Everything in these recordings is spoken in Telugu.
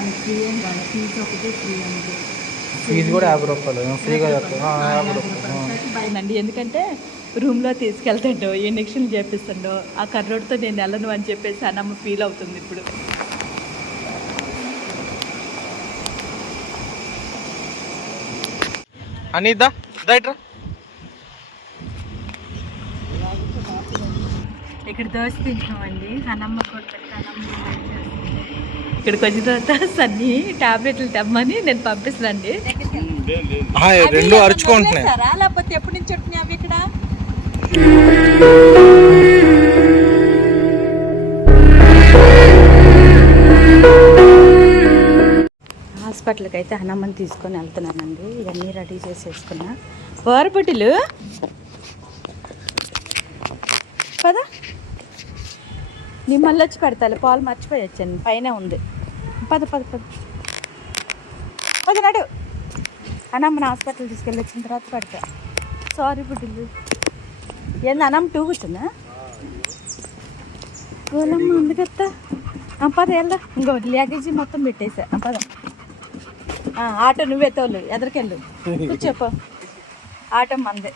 మనకి ఫ్రీ ఏం కాదు. ఫీజు ఒకటే ఫ్రీ అంతే. ఫీజు కూడా యాభై రూపాయలు. ఫ్రీగా ఎందుకంటే రూమ్లో తీసుకెళ్తాడో. ఇంజక్షన్ చేపిస్తాడో. ఆ కర్రోడ్తో నేను వెళ్ళను అని చెప్పేసి అన్నమ్మ ఫీల్ అవుతుంది ఇప్పుడు. అనిద్దా రైట్రా ఇక్కడ దోశ తింటున్నామండి అన్నమ్మ కూడా అన్నమ్మ ఇక్కడికి వచ్చిన తర్వాత సన్ని టాబ్లెట్లు తెమ్మని నేను పంపిస్తానండి. రెండు అరుచుకుంటున్నాయి. లేకపోతే ఎప్పటి నుంచి ఉంటున్నాయి అవి ఇక్కడ? హాస్పిటల్కి అయితే అన్నమ్మని తీసుకొని వెళ్తున్నానండి. ఇవన్నీ రెడీ చేసేసుకున్నా. వారపటిలు పదా. నీ మళ్ళీ వచ్చి పెడతాను పాలు మర్చిపోయి వచ్చాను పైన ఉంది. పద పద పద. పద నడు. అన్నమ్మని హాస్పిటల్ తీసుకెళ్ళి వచ్చిన తర్వాత పెడతా. సారీ బుడ్డిలు ఏంది అన్నమ్మ టూ కూర్చుందా? గోలమ్మ అందుకత్తా ఆ, పద వెళ్దా ఇంకో లగేజీ మొత్తం పెట్టేసా. పద. ఆటో నువ్వే తోలు. ఎదరికెళ్ళు. కూర్చోపో ఆటో మందే.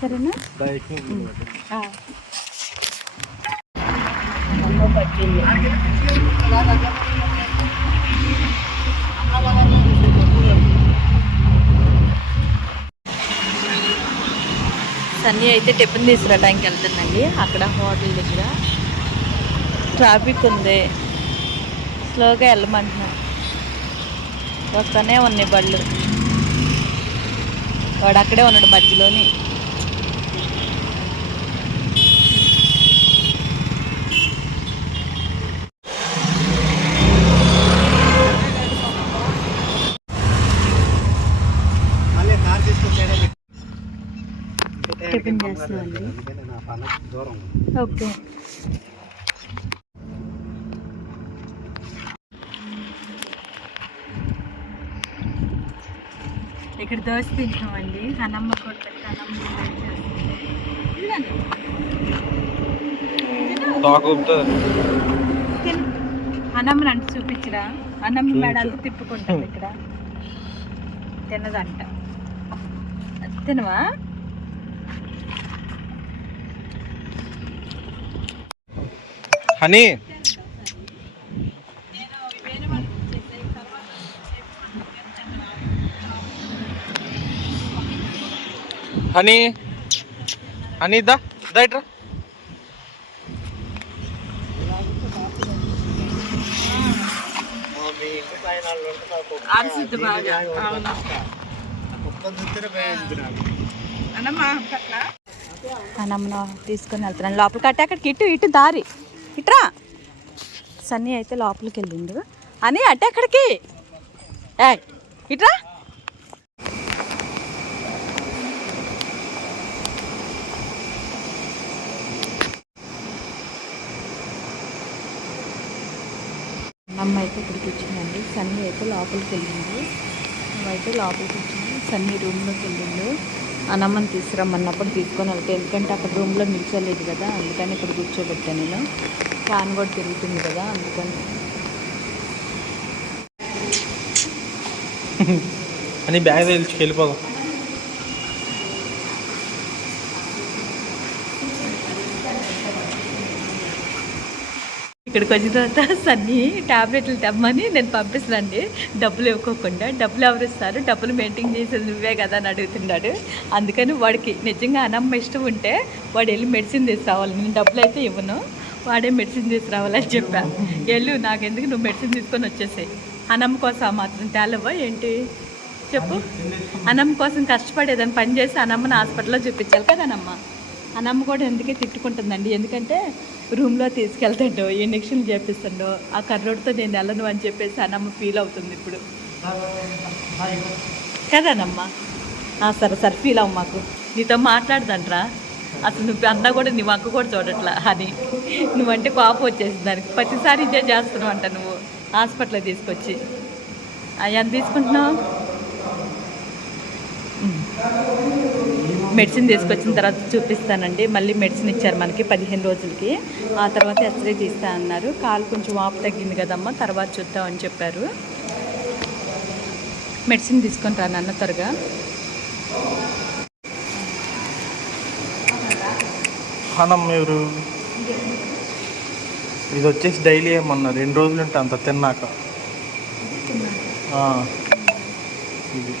సరేనా? పట్టింది. సన్నీ అయితే టిఫిన్ తీసుకురావడానికి వెళ్తుందండి. అక్కడ హోటల్ దగ్గర ట్రాఫిక్ ఉంది. స్లోగా వెళ్ళమంటున్నా. వస్తూనే ఉన్నాయి బళ్ళు. వాడు అక్కడే ఉన్నాడు మధ్యలోని. టిఫిన్ చేస్తున్నామండి ఓకే. ఇక్కడ దోశ తింటున్నామండి అన్నమ్మ పెట్టి అన్నమ్మ. అన్నమ్మని అంటే చూపించరా? అన్నమ్మ మెడలు తిప్పుకుంటుంది ఇక్కడ. తినదంట. తినవా? హనీ. హనీ. రైట్రా ఆన్సిద్ది బాగా. అవును. అన్నమ్మ తీసుకొని వెళ్తున్నాను. లోపలికి కట్టే అక్కడికి ఇటు ఇటు దారి. ఇట్రా సన్నీ అయితే లోపలికి వెళ్ళిండు అని అట్టే అక్కడికి ఏ ఇట్రా అమ్మ అయితే ఇక్కడికి వచ్చిందండి సన్నీ అయితే లోపలికి వెళ్ళింది అయితే లోపలికి వచ్చింది సన్నీ రూమ్లోకి వెళ్ళిండు అన్నమ్మని తీసుకురమ్మన్నప్పుడు తీసుకొని వెళ్తే ఎందుకంటే అక్కడ రూమ్లో నిల్చోలేదు కదా అందుకని ఇక్కడ కూర్చోబెట్టాను నేను. ఫ్యాన్ కూడా తిరుగుతుంది కదా అందుకని. అని బ్యాగ్ తెలిసి వెళ్ళిపోదాం ఇక్కడికి వచ్చిన తర్వాత సన్నీ టాబ్లెట్లు తెమ్మని నేను పంపిస్తానండి. డబ్బులు ఇవ్వకోకుండా డబ్బులు ఎవరు ఇస్తారు? డబ్బులు మెయింటైన్ చేసేది నువ్వే కదా అని అడుగుతున్నాడు. అందుకని వాడికి నిజంగా అనమ్మ ఇష్టం ఉంటే వాడు వెళ్ళి మెడిసిన్ తీసుకురావాలి. నేను డబ్బులు అయితే ఇవ్వను. వాడే మెడిసిన్ తీసుకురావాలని చెప్పా. వెళ్ళు నాకెందుకు? నువ్వు మెడిసిన్ తీసుకొని వచ్చేసాయి. అనమ్మ కోసం మాత్రం తేలవా ఏంటి? చెప్పు. అనమ్మ కోసం కష్టపడేదని పని చేసి అనమ్మని హాస్పిటల్లో చూపించాలి కదా అనమ్మ అనమ్మ కూడా ఎందుకే తిట్టుకుంటుందండి? ఎందుకంటే రూమ్లో తీసుకెళ్తాడో ఇంజక్షన్ చేపిస్తాడో ఆ కర్రోడ్తో నేను వెళ్ళను అని చెప్పేసి అన్నమ్మ ఫీల్ అవుతుంది ఇప్పుడు. కదానమ్మా సరే సరే ఫీల్ అవ్వ మాకు. నీతో మాట్లాడదంట్రా అసలు నువ్వు అన్న కూడా నీ అక్క కూడా చూడట్లా అని. నువ్వంటే కోపం వచ్చేసింది దానికి. ప్రతిసారి ఇదే చేస్తున్నావు అంట నువ్వు హాస్పిటల్లో తీసుకొచ్చి. ఎంత తీసుకుంటున్నావు? మెడిసిన్ తీసుకొచ్చిన తర్వాత చూపిస్తానండి. మళ్ళీ మెడిసిన్ ఇచ్చారు మనకి పదిహేను రోజులకి. ఆ తర్వాత ఎక్స్రే తీస్తా అన్నారు. కాలు కొంచెం వాపు తగ్గింది కదమ్మా తర్వాత చూద్దామని చెప్పారు. మెడిసిన్ తీసుకొని రా నాన్న త్వరగా. మీరు ఇది వచ్చేసి డైలీ ఏమన్నా రెండు రోజులు ఉంటే అంత తిన్నాక. ఇది.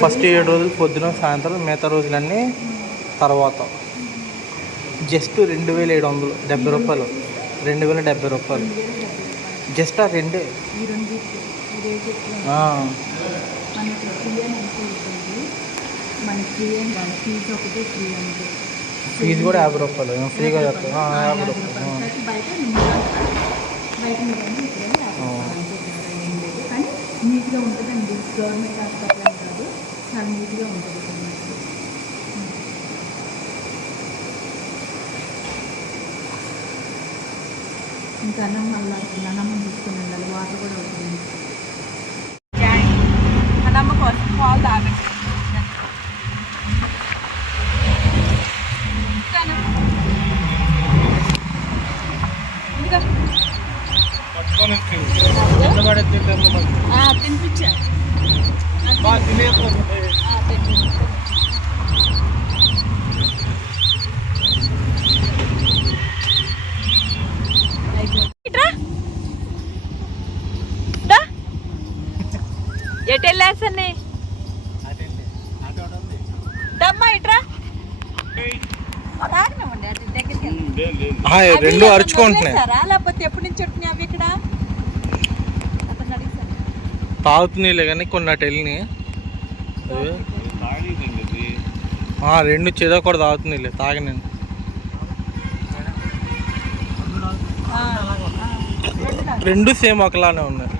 ఫస్ట్ ఏడు రోజులు పొద్దున సాయంత్రం మిగతా రోజులన్నీ తర్వాత. జస్ట్ రెండు వేల ఏడు వందలు డెబ్బై రూపాయలు. రెండు వేల డెబ్బై రూపాయలు. జస్ట్ ఆ రెండే. ఫీజు కూడా యాభై రూపాయలు. ఫ్రీగా ఆ, యాభై రూపాయలు. నీట్గా ఉంటుందండి. గవర్నమెంట్ చాలా నీట్గా ఉంటుంది ఇంకా అన్నం మళ్ళీ అన్నం తీసుకుని వెళ్ళాలి. వాటర్ కూడా అవుతుంది అన్నమ్మ కోసం పాలు తాగండి తినిపించా ఎటు వెళ్ళేసన్ని దమ్మా ఇట్రా తాగనివ్వండి అటు దగ్గరికి వెళ్ళి. ఆ, అవి రెండు అరుచుకుంటున్నాయి? లేకపోతే ఎప్పటి నుంచి ఉంటున్నాయి అవి ఇక్కడ? తాగుతున్నాయిలే కానీ కొన్ని అటు వెళ్ళినాయి. అవి. ఆ, రెండు చెదో కూడా తాగుతున్నాయిలే తాగనండి రెండు సేమ్ ఒకలానే ఉన్నాయి.